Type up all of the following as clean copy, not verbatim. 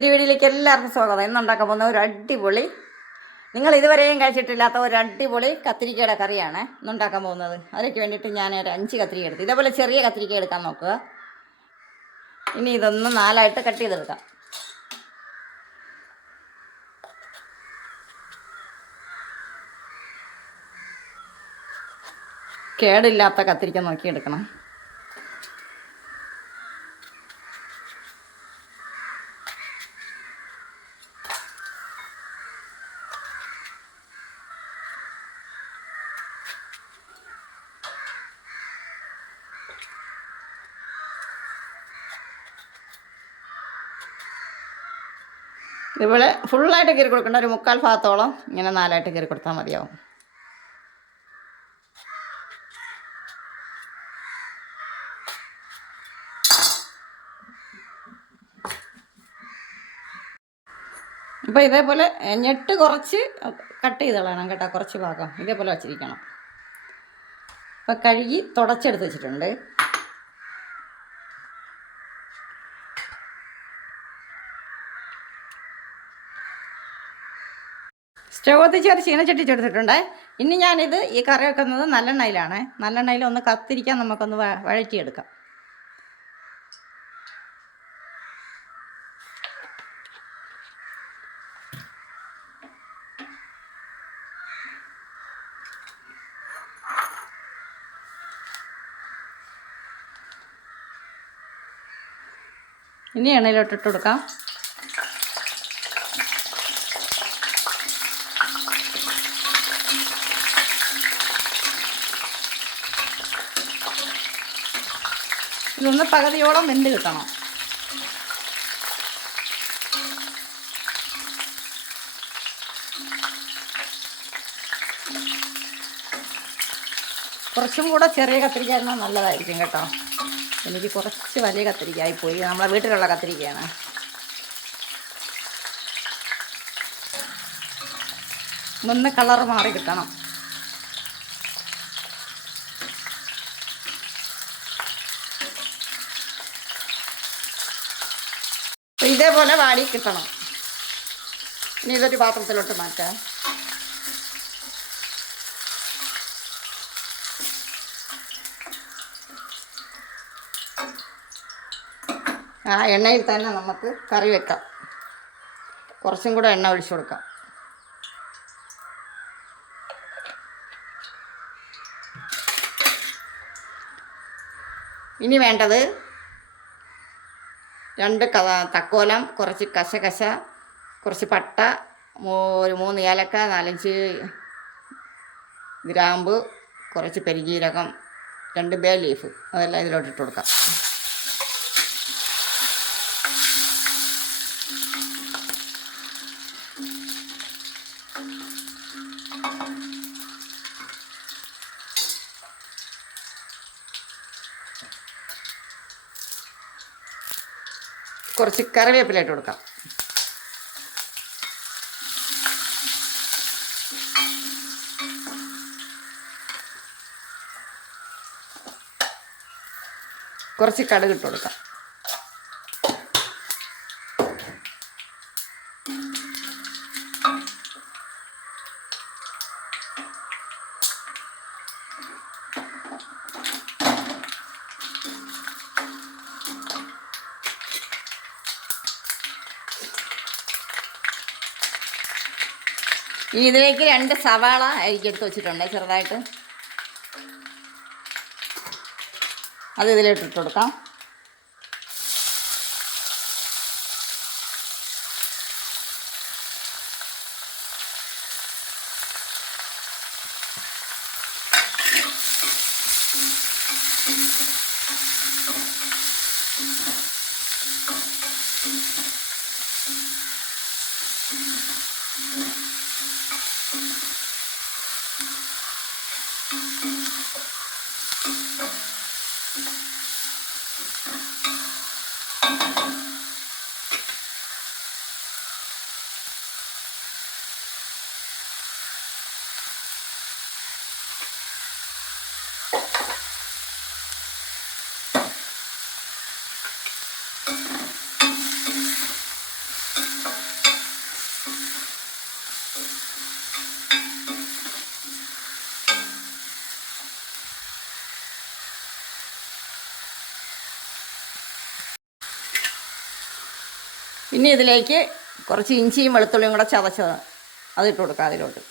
ഈ വീഡിയോയിലേക്ക് എല്ലാവർക്കും സ്വാഗതം. ഇന്നുണ്ടാക്കാൻ പോകുന്ന ഒരു അടിപൊളി, നിങ്ങൾ ഇതുവരെയും കഴിച്ചിട്ടില്ലാത്ത ഒരു അടിപൊളി കത്തിരിക്കയുടെ കറിയാണ് ഇന്നുണ്ടാക്കാൻ പോകുന്നത്. അതിലേക്ക് വേണ്ടിയിട്ട് ഞാൻ ഒരു 5 കത്തിരിക്ക എടുത്തു. ഇതേപോലെ ചെറിയ കത്തിരിക്ക എടുക്കാൻ നോക്കുക. ഇനി ഇതൊന്ന് 4ആയിട്ട് കട്ട് ചെയ്തെടുക്കാം. കേടില്ലാത്ത കത്തിരിക്ക നോക്കി എടുക്കണം. ഇതുപോലെ ഫുള്ളായിട്ട് കീറി കൊടുക്കേണ്ട, ഒരു 3/4 ഭാഗത്തോളം ഇങ്ങനെ 4ആയിട്ട് കീറി കൊടുത്താൽ മതിയാവും. അപ്പോൾ ഇതേപോലെ ഞെട്ട് കുറച്ച് കട്ട് ചെയ്ത് കളയണം കേട്ടോ. കുറച്ച് ഭാഗം ഇതേപോലെ വച്ചിരിക്കണം. അപ്പോൾ കഴുകി തുടച്ചെടുത്ത് വെച്ചിട്ടുണ്ട്. സ്റ്റവ് കത്തിച്ച് ഒരു ചീനച്ചട്ടി ചെടുത്തിട്ടുണ്ട്. ഇനി ഞാനിത് ഈ കറി വെക്കുന്നത് നല്ലെണ്ണയിലാണ്. നല്ലെണ്ണയിൽ ഒന്ന് കത്തിരിക്കാൻ നമുക്കൊന്ന് വഴറ്റിയെടുക്കാം. ഇനി എണ്ണയിലോട്ടിട്ട് കൊടുക്കാം. ഇതൊന്ന് പകുതിയോളം വെന്ത് കിട്ടണം. കുറച്ചും കൂടെ ചെറിയ കത്തിരിക്കായിരുന്നാൽ നല്ലതായിരിക്കും കേട്ടോ. എനിക്ക് കുറച്ച് വലിയ കത്തിരിക്കായിപ്പോയി. നമ്മളെ വീട്ടിലുള്ള കത്തിരിക്കയാണ്. ഒന്ന് കളർ മാറി കിട്ടണം. ഇതേപോലെ വാടി കിട്ടണം. ഇനി ഇതൊരു പാത്രത്തിലോട്ട് മാറ്റാം. ആ എണ്ണയിൽ തന്നെ നമുക്ക് കറി വെക്കാം. കുറച്ചും കൂടെ എണ്ണ ഒഴിച്ചു കൊടുക്കാം. ഇനി വേണ്ടത് 2 തക്കോലം, കുറച്ച് കശകശ, കുറച്ച് പട്ട, ഒരു 3 ഏലക്ക, 4-5 ഗ്രാമ്പ്, കുറച്ച് പെരുംജീരകം, 2 ബേ ലീഫ്, അതെല്ലാം ഇതിലോട്ടിട്ട് കൊടുക്കാം. കുറച്ച് കറിവേപ്പില ഇട്ട് കൊടുക്കാം. കുറച്ച് കടുക് ഇട്ട് കൊടുക്കാം. ഇനി ഇതിലേക്ക് 2 സവാള അരിക്കെടുത്ത് വെച്ചിട്ടുണ്ട് ചെറുതായിട്ട്. അത് ഇതിലിട്ടിട്ട് കൊടുക്കാം. ഇനി ഇതിലേക്ക് കുറച്ച് ഇഞ്ചിയും വെളുത്തുള്ളിയും കൂടെ ചതച്ചത് അതിട്ട് കൊടുക്കാം അതിലോട്ട്.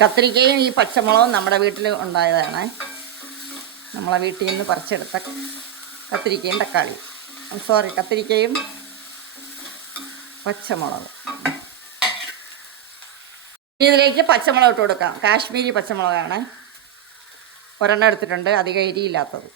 കത്തിരിക്കയും ഈ പച്ചമുളകും നമ്മുടെ വീട്ടിൽ ഉണ്ടായതാണ്. നമ്മളെ വീട്ടിൽ നിന്ന് പറിച്ചെടുത്ത കത്തിരിക്കയും തക്കാളിയും, കത്തിരിക്കയും പച്ചമുളകും. ഇതിലേക്ക് പച്ചമുളക് ഇട്ട് കൊടുക്കാം. കാശ്മീരി പച്ചമുളകാണ്, ഒരെണ്ണം എടുത്തിട്ടുണ്ട്, അധികം എരിയില്ലാത്തത്.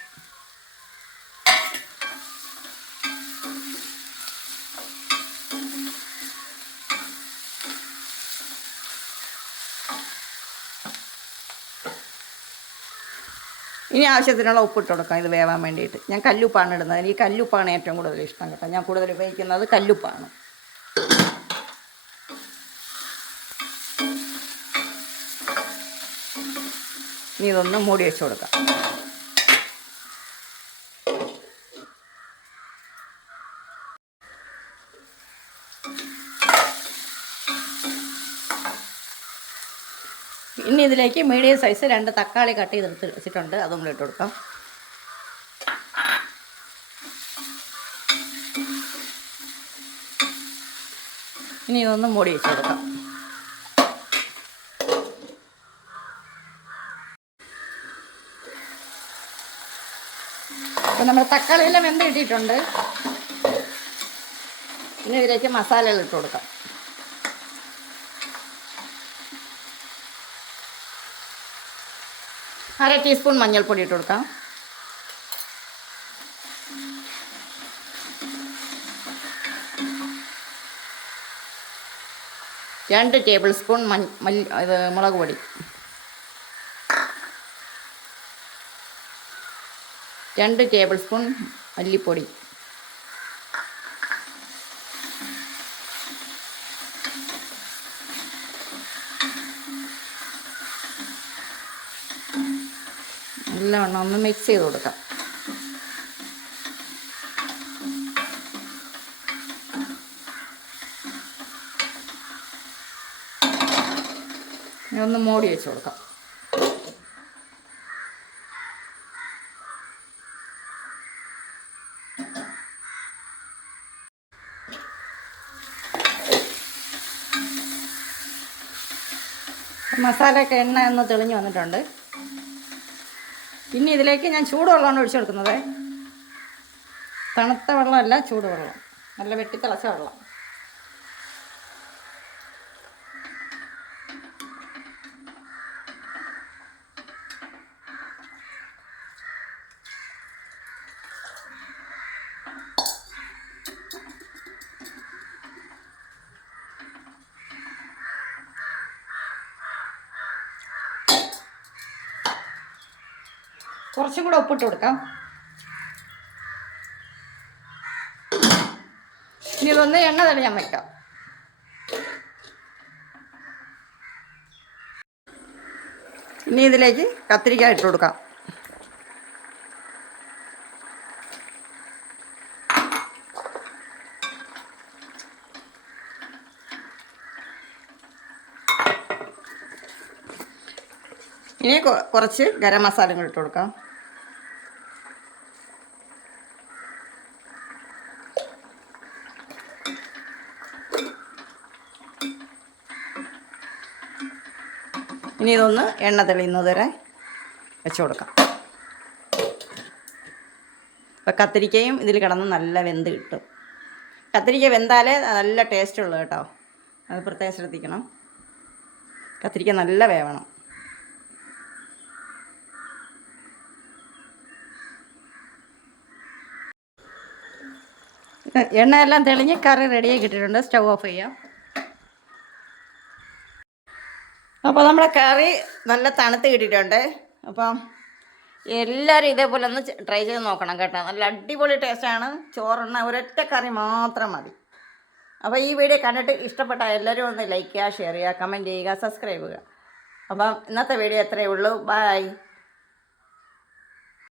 ഇനി ആവശ്യത്തിനുള്ള ഉപ്പിട്ട് കൊടുക്കാം ഇത് വേവാൻ വേണ്ടിയിട്ട്. ഞാൻ കല്ലുപ്പാണ് ഇടുന്നത്. എനിക്ക് കല്ലുപ്പാണ് ഏറ്റവും കൂടുതൽ ഇഷ്ടം കേട്ടോ. ഞാൻ കൂടുതൽ ഉപയോഗിക്കുന്നത് കല്ലുപ്പാണ്. ഇനി ഇതൊന്ന് മൂടി വെച്ച് കൊടുക്കാം. ഇനി ഇതിലേക്ക് മീഡിയം സൈസ് 2 തക്കാളി കട്ട് ചെയ്തെടുത്ത് വെച്ചിട്ടുണ്ട്, അതും കൂടി ഇട്ട് കൊടുക്കാം. ഇനി ഇതൊന്ന് മൂടി വെച്ച് കൊടുക്കാം. അപ്പോൾ നമ്മൾ തക്കാളിയെല്ലാം വെന്ത് ഇട്ടിട്ടുണ്ട്. ഇനി ഇതിലേക്ക് മസാലകൾ ഇട്ട് കൊടുക്കാം. അര ടീസ്പൂൺ മഞ്ഞൾപ്പൊടി ഇട്ട് കൊടുക്കാം. 2 ടേബിൾ സ്പൂൺ മുളക് പൊടി, 2 ടേബിൾ സ്പൂൺ മല്ലിപ്പൊടി, നല്ലവണ്ണം ഒന്ന് മിക്സ് ചെയ്ത് കൊടുക്കാം. ഒന്ന് മൂടി വെച്ച് കൊടുക്കാം. മസാലയൊക്കെ എണ്ണ ഒന്ന് തെളിഞ്ഞ് വന്നിട്ടുണ്ട്. പിന്നെ ഇതിലേക്ക് ഞാൻ ചൂടുവെള്ളമാണ് ഒഴിച്ചു കൊടുക്കുന്നത്. തണുത്ത വെള്ളമല്ല, ചൂടുവെള്ളം, നല്ല വെട്ടിത്തിളച്ച വെള്ളം. കുറച്ചും കൂടെ ഉപ്പിട്ട് കൊടുക്കാം. ഇനി ഇതൊന്ന് എണ്ണ തെളിയാൻ വയ്ക്കാം. ഇനി ഇതിലേക്ക് കത്തിരിക്ക ഇട്ട് കൊടുക്കാം. ഇനി കുറച്ച് ഗരം മസാലകൾ ഇട്ട് കൊടുക്കാം. ഇനി ഇതൊന്ന് എണ്ണ തെളിയുന്നത് വരെ വെച്ച് കൊടുക്കാം. അപ്പോൾ കത്തിരിക്കയും ഇതിൽ കിടന്ന് നല്ല വെന്ത് കിട്ടും. കത്തിരിക്ക വെന്താലേ നല്ല ടേസ്റ്റ് ഉള്ളൂ കേട്ടോ, അത് പ്രത്യേകം ശ്രദ്ധിക്കണം. കത്തിരിക്ക നല്ല വേവണം. എണ്ണയെല്ലാം തെളിഞ്ഞ് കറി റെഡിയായി കിട്ടിയിട്ടുണ്ട്. സ്റ്റൗ ഓഫ് ചെയ്യാം. അപ്പോൾ നമ്മുടെ കറി നല്ല തണുത്ത് കിട്ടിയിട്ടുണ്ട്. അപ്പം എല്ലാവരും ഇതേപോലെ ഒന്ന് ട്രൈ ചെയ്ത് നോക്കണം കേട്ടോ. നല്ല അടിപൊളി ടേസ്റ്റാണ്. ചോറുണ്ണ ഒരൊറ്റ കറി മാത്രം മതി. അപ്പോൾ ഈ വീഡിയോ കണ്ടിട്ട് ഇഷ്ടപ്പെട്ട എല്ലാവരും ഒന്ന് ലൈക്ക് ചെയ്യുക, ഷെയർ ചെയ്യുക, കമൻറ്റ് ചെയ്യുക, സബ്സ്ക്രൈബ് ചെയ്യുക. അപ്പം ഇന്നത്തെ വീഡിയോ എത്രയേ ഉള്ളൂ. ബൈ.